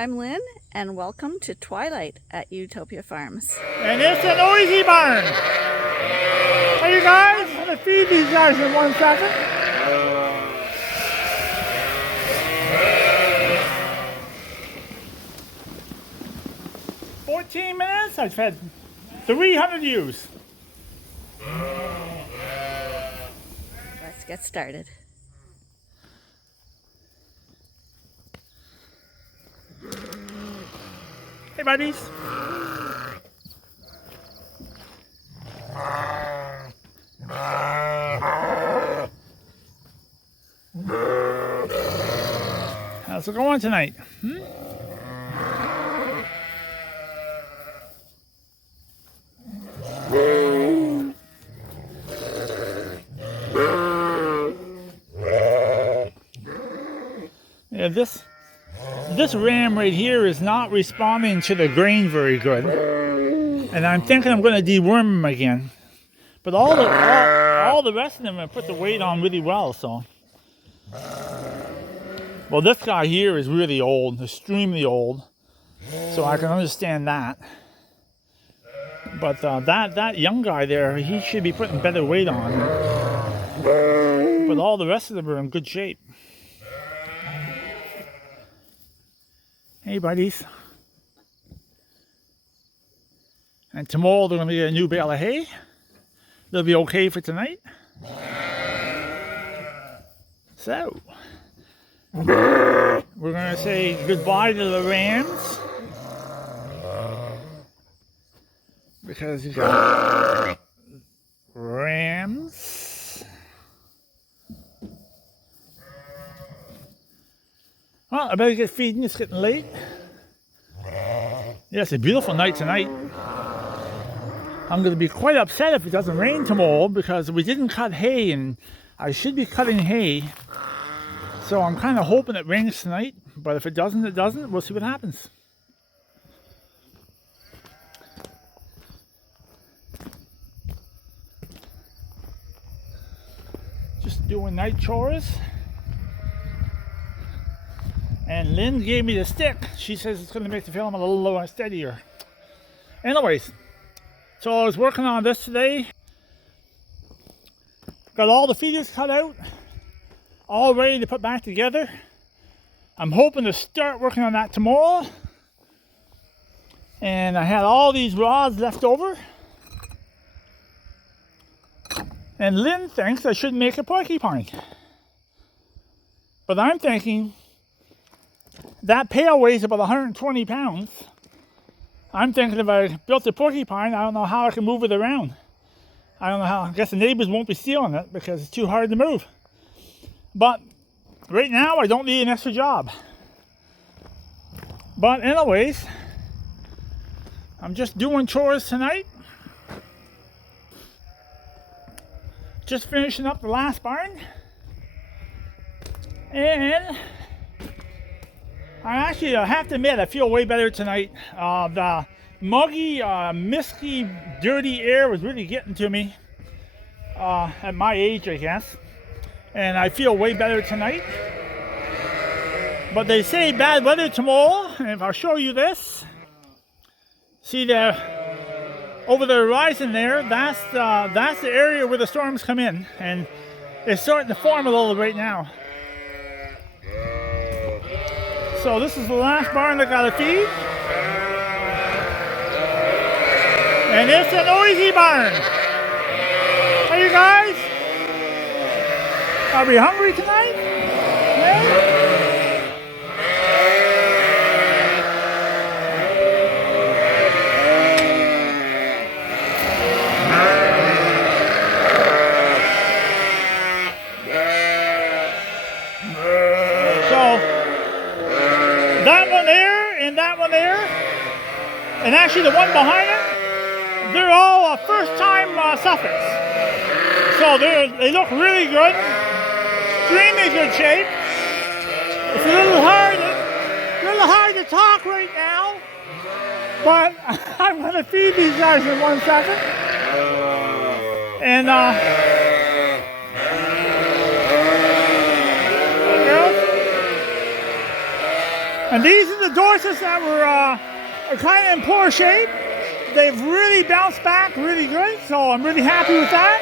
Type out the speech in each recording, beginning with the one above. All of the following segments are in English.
I'm Lynn, and welcome to Twilight at Utopia Farms. And it's a noisy barn. Hey, you guys, I'm going to feed these guys in 1 second. $14, I've fed 300 ewes. Let's get started. Hey, buddies. How's it going tonight? Yeah, this ram right here is not responding to the grain very good, and I'm thinking I'm going to deworm him again. But all the rest of them have put the weight on really well. So, well, this guy here is really old, extremely old, so I can understand that. But that young guy there, he should be putting better weight on. But all the rest of them are in good shape. Hey, buddies. And tomorrow they're going to get a new bale of hay. They'll be okay for tonight. So, we're going to say goodbye to the rams. Because you got rams. Well, I better get feeding. It's getting late. Yeah, it's a beautiful night tonight. I'm going to be quite upset if it doesn't rain tomorrow because we didn't cut hay, and I should be cutting hay. So I'm kind of hoping it rains tonight. But if it doesn't, it doesn't. We'll see what happens. Just doing night chores. And Lynn gave me the stick. She says it's going to make the film a little steadier. Anyways, so I was working on this today. Got all the feeders cut out. All ready to put back together. I'm hoping to start working on that tomorrow. And I had all these rods left over. And Lynn thinks I should make a porcupine. But I'm thinking that pail weighs about 120 pounds. I'm thinking if I built a porcupine, I don't know how I can move it around. I don't know how. I guess the neighbors won't be stealing it because it's too hard to move. But right now, I don't need an extra job. But anyways, I'm just doing chores tonight. Just finishing up the last barn. And I have to admit, I feel way better tonight. The muggy, misty, dirty air was really getting to me at my age, I guess. And I feel way better tonight. But they say bad weather tomorrow, and if I'll show you this, see there, over the horizon there, that's the area where the storms come in, and it's starting to form a little right now. So this is the last barn I gotta feed. And it's a noisy barn. Hey, you guys? Are we hungry tonight? Yeah? And actually the one behind it, they're all first-time Suffocks. So they look really good, extremely good shape. It's a little hard to talk right now, but I'm going to feed these guys in 1 second. And And these are the Dorsets that are kind of in poor shape. They've really bounced back really good, so I'm really happy with that.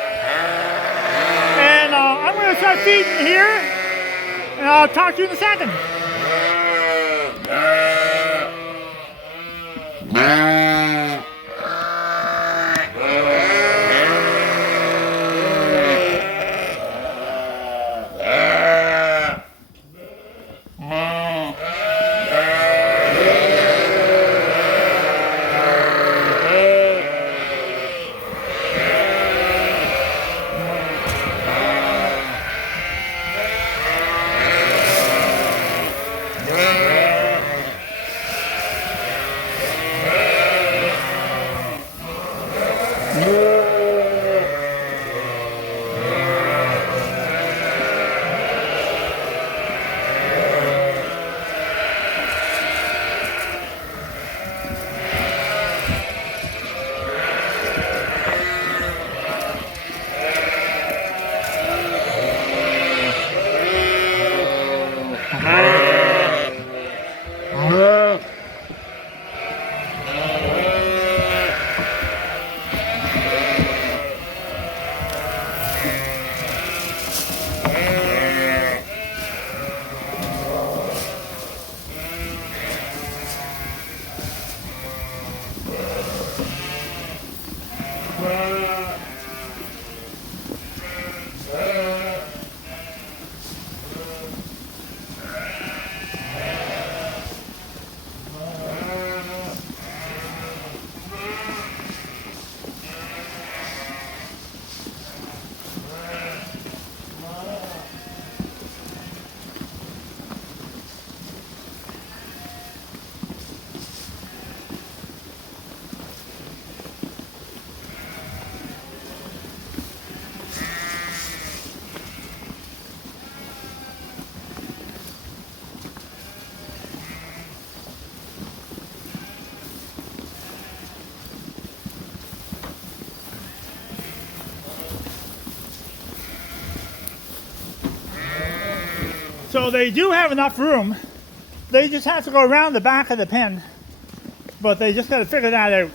And I'm going to start feeding here, and I'll talk to you in a second. So they do have enough room. They just have to go around the back of the pen, but they just got to figure that out.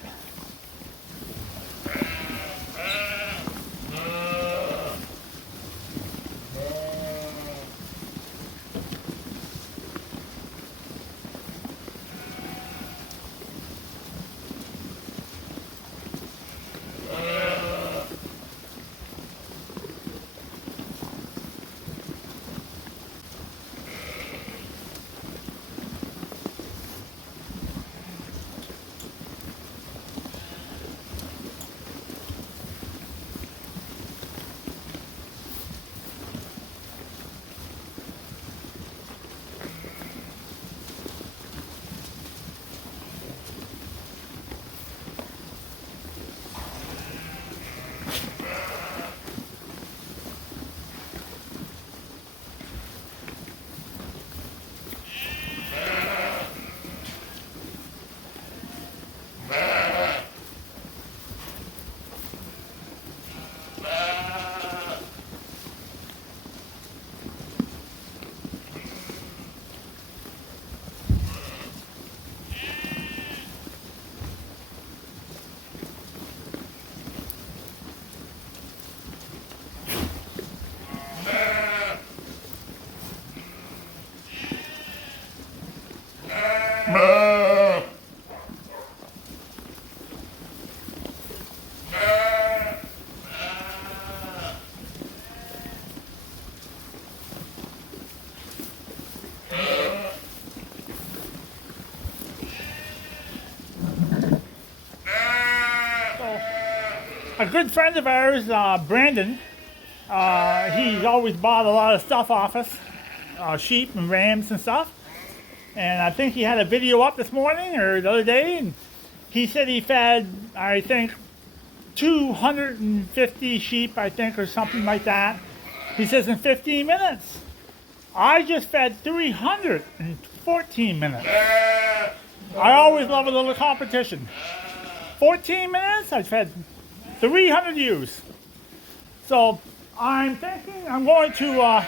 A good friend of ours, Brandon, he's always bought a lot of stuff off us, sheep and rams and stuff. And I think he had a video up this morning or the other day, and he said he fed, I think, 250 sheep, I think, or something like that. He says in 15 minutes. I just fed 300 in 14 minutes. I always love a little competition. 14 minutes, I fed 300 ewes. So I'm thinking I'm going to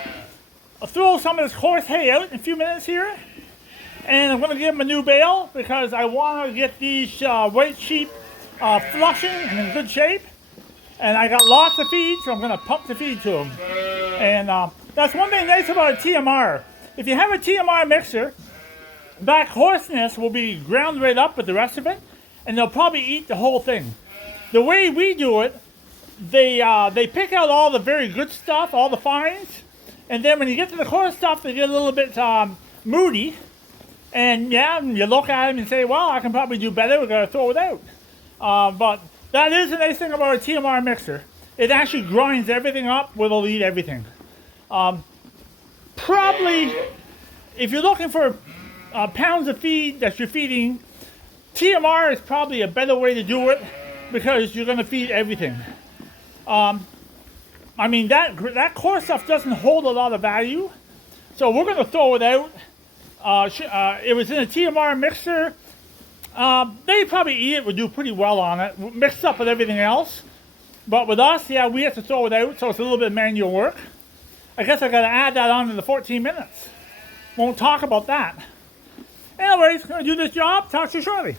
throw some of this coarse hay out in a few minutes here. And I'm going to give them a new bale because I want to get these white sheep flushing and in good shape. And I got lots of feed, so I'm going to pump the feed to them. And that's one thing nice about a TMR. If you have a TMR mixer, that coarseness will be ground right up with the rest of it, and they'll probably eat the whole thing. The way we do it, they pick out all the very good stuff, all the fines, and then when you get to the coarse stuff, they get a little bit moody. And yeah, you look at them and say, well, I can probably do better, we're going to throw it out. But that is the nice thing about a TMR mixer. It actually grinds everything up where it'll eat everything. Probably, if you're looking for pounds of feed that you're feeding, TMR is probably a better way to do it because you're going to feed everything. I mean, that coarse stuff doesn't hold a lot of value, so we're going to throw it out. It was in a TMR mixer. They probably eat it, would do pretty well on it, mixed up with everything else. But with us, yeah, we have to throw it out, so it's a little bit of manual work. I guess I got to add that on to the 14 minutes. Won't talk about that. Anyways, going to do this job. Talk to you shortly.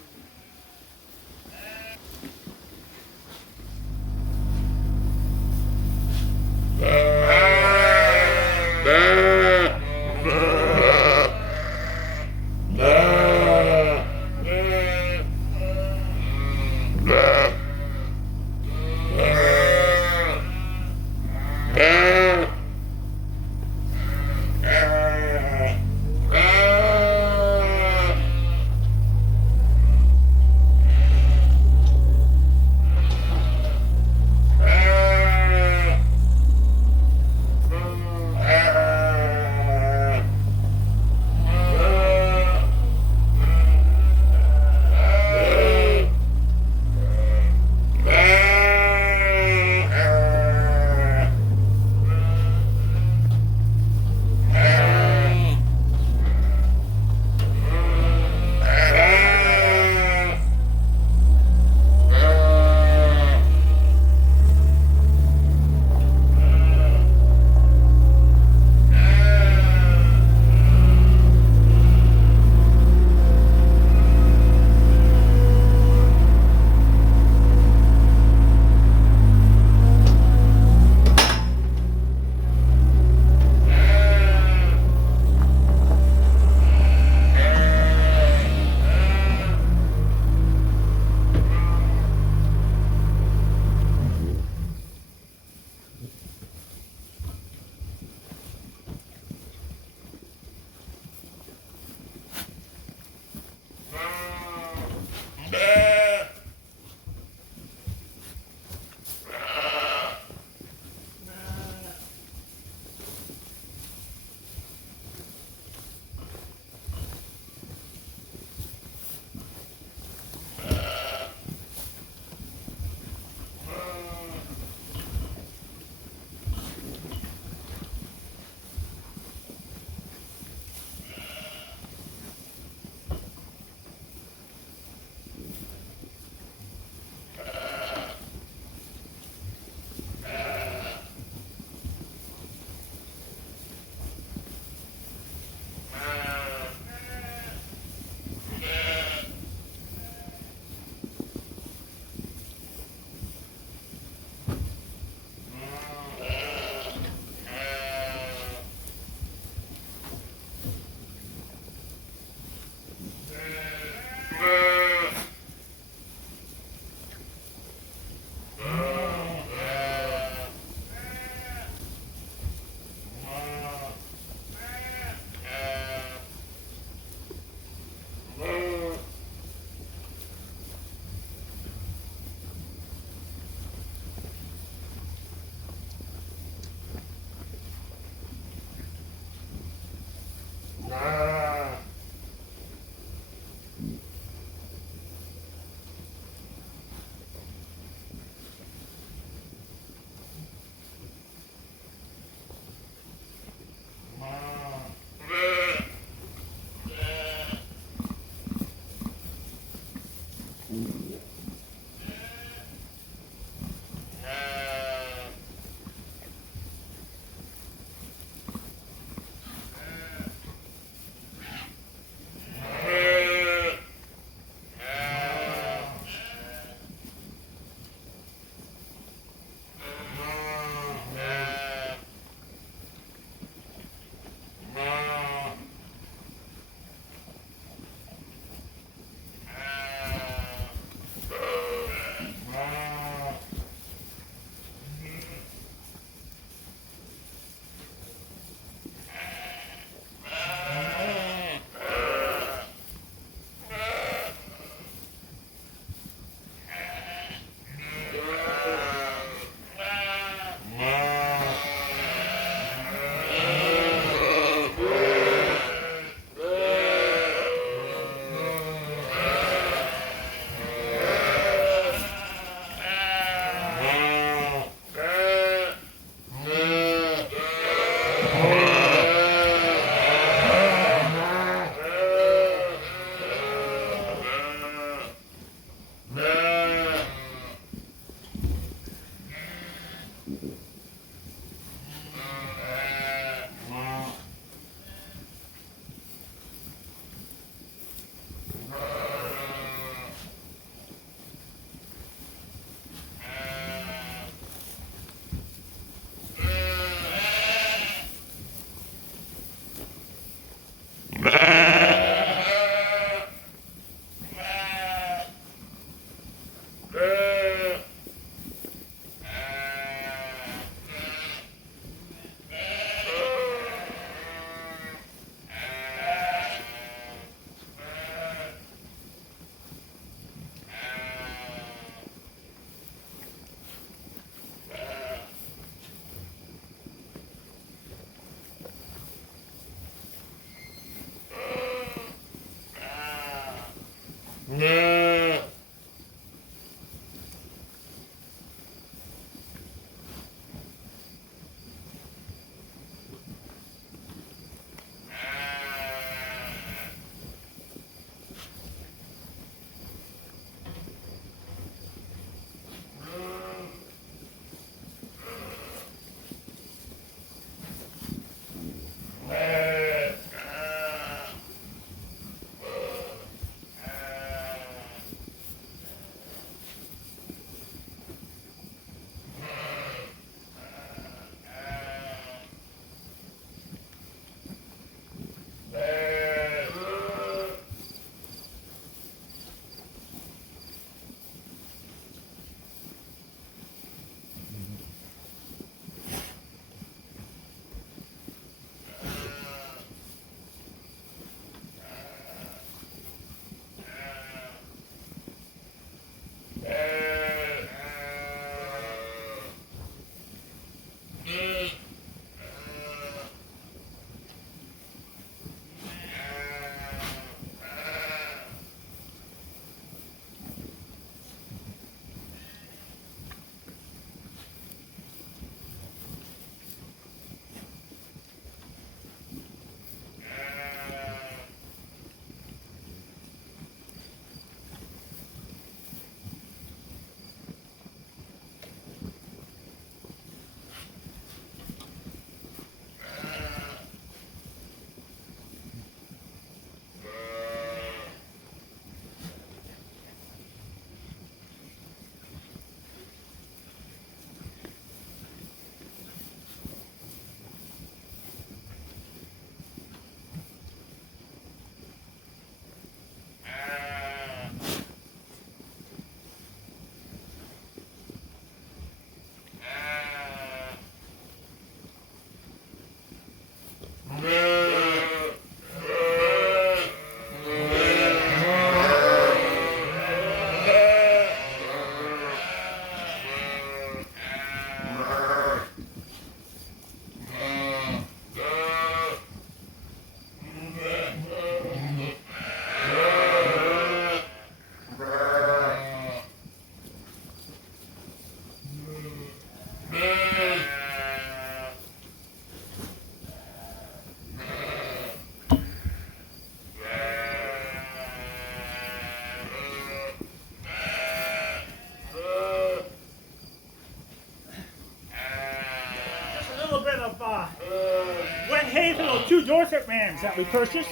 So 2 Dorset rams that we purchased.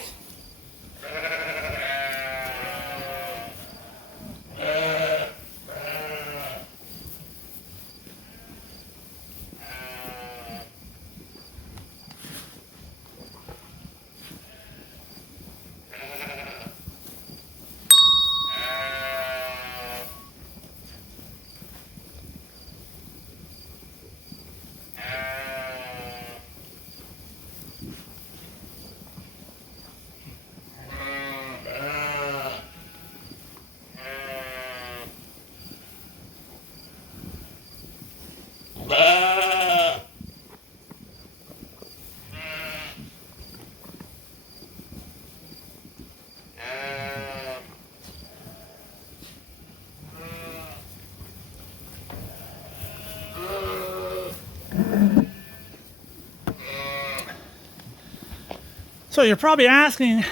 So you're probably asking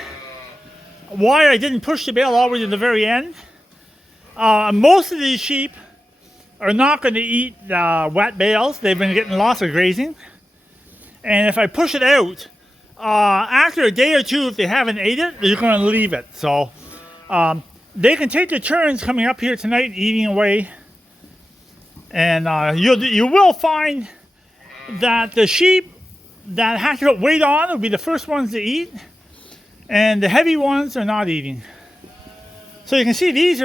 why I didn't push the bale all the way to the very end. Most of these sheep are not going to eat wet bales. They've been getting lots of grazing. And if I push it out, after a day or two, if they haven't ate it, they're going to leave it. So they can take their turns coming up here tonight, eating away. And you will find that the sheep that have to put weight on will be the first ones to eat, and the heavy ones are not eating. So you can see these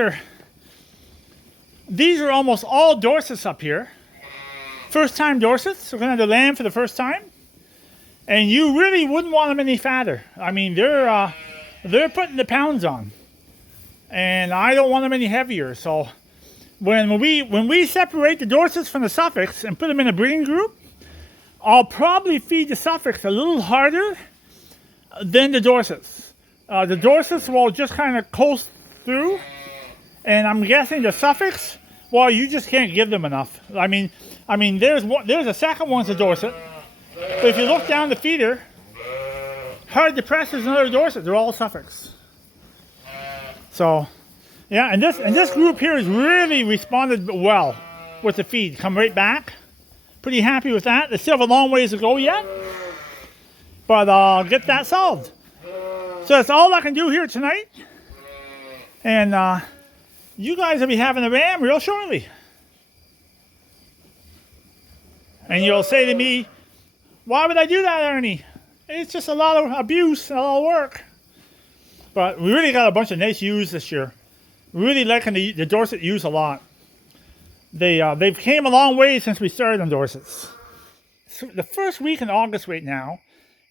are almost all Dorsets up here. First time Dorsets. We're going to have the lamb for the first time, and you really wouldn't want them any fatter. I mean, they're putting the pounds on, and I don't want them any heavier. So when we separate the Dorsets from the Suffolks and put them in a breeding group, I'll probably feed the Suffolks a little harder than the Dorsets. The Dorsets will just kind of coast through, and I'm guessing the Suffolks, well, you just can't give them enough. I mean, there's a second one's a Dorset, but if you look down the feeder, hard to press is another Dorset. They're all Suffolks. So, yeah, and this group here has really responded well with the feed. Come right back. Pretty happy with that. They still have a long ways to go yet, but I'll get that solved. So that's all I can do here tonight, and you guys will be having a ram real shortly. And you'll say to me, why would I do that, Ernie? It's just a lot of abuse and a lot of work. But we really got a bunch of nice ewes this year. Really liking the Dorset ewes a lot. They've came a long way since we started on Dorsets. So the first week in August right now,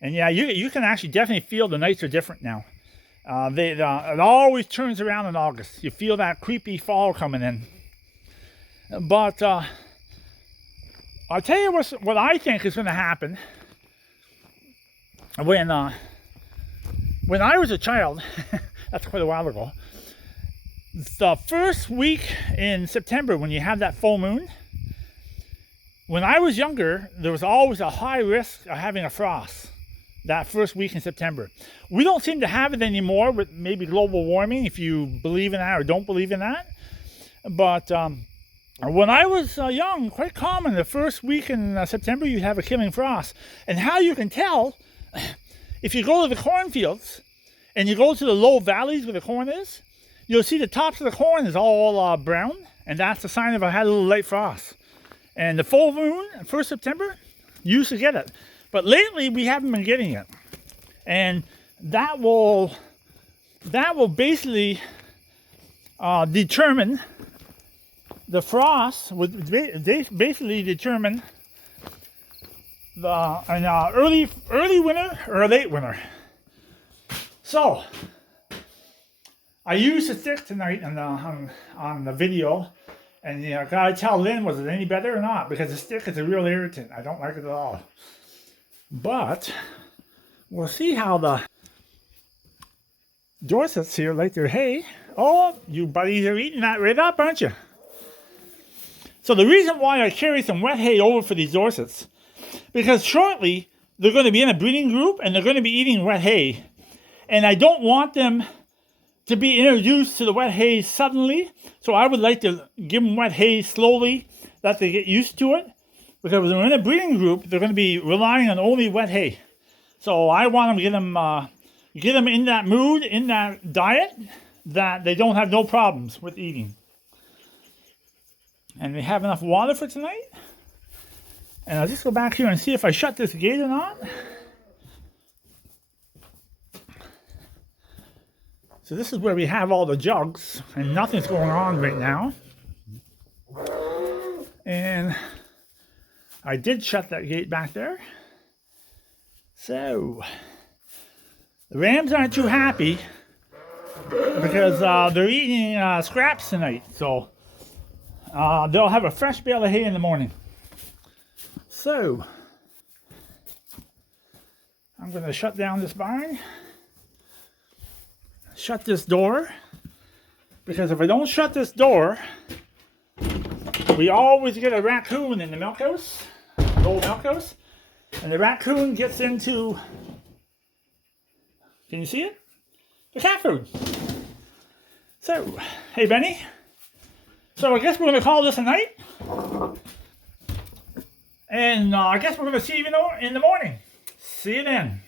and yeah, you can actually definitely feel the nights are different now. It always turns around in August. You feel that creepy fall coming in. But I'll tell you what I think is going to happen when I was a child. That's quite a while ago. The first week in September, when you have that full moon, when I was younger, there was always a high risk of having a frost that first week in September. We don't seem to have it anymore with maybe global warming, if you believe in that or don't believe in that. But when I was young, quite common, the first week in September, you'd have a killing frost. And how you can tell, if you go to the cornfields and you go to the low valleys where the corn is, you'll see the tops of the corn is all brown, and that's a sign of I had a little light frost. And the full moon, 1st September, you used to get it. But lately, we haven't been getting it. And that will basically determine, the frost would basically determine an early winter or a late winter. So, I used a stick tonight on the video, and I gotta tell Lynn, was it any better or not? Because the stick is a real irritant. I don't like it at all. But we'll see how the Dorsets here like their hay. Oh, you buddies are eating that right up, aren't you? So the reason why I carry some wet hay over for these Dorsets, because shortly they're going to be in a breeding group and they're going to be eating wet hay, and I don't want them to be introduced to the wet hay suddenly, so I would like to give them wet hay slowly, that they get used to it, because when they're in a breeding group, they're going to be relying on only wet hay. So I want to get them in that mood, in that diet, that they don't have no problems with eating. And they have enough water for tonight. And I'll just go back here and see if I shut this gate or not. So this is where we have all the jugs, and nothing's going on right now. And I did shut that gate back there. So the rams aren't too happy because they're eating scraps tonight. So they'll have a fresh bale of hay in the morning. So I'm going to shut down this barn. Shut this door. Because if I don't shut this door, we always get a raccoon in the milk house. The old milk house. And the raccoon gets into, can you see it? The cat food. So, hey Benny. So I guess we're going to call this a night. And I guess we're going to see you in the morning. See you then.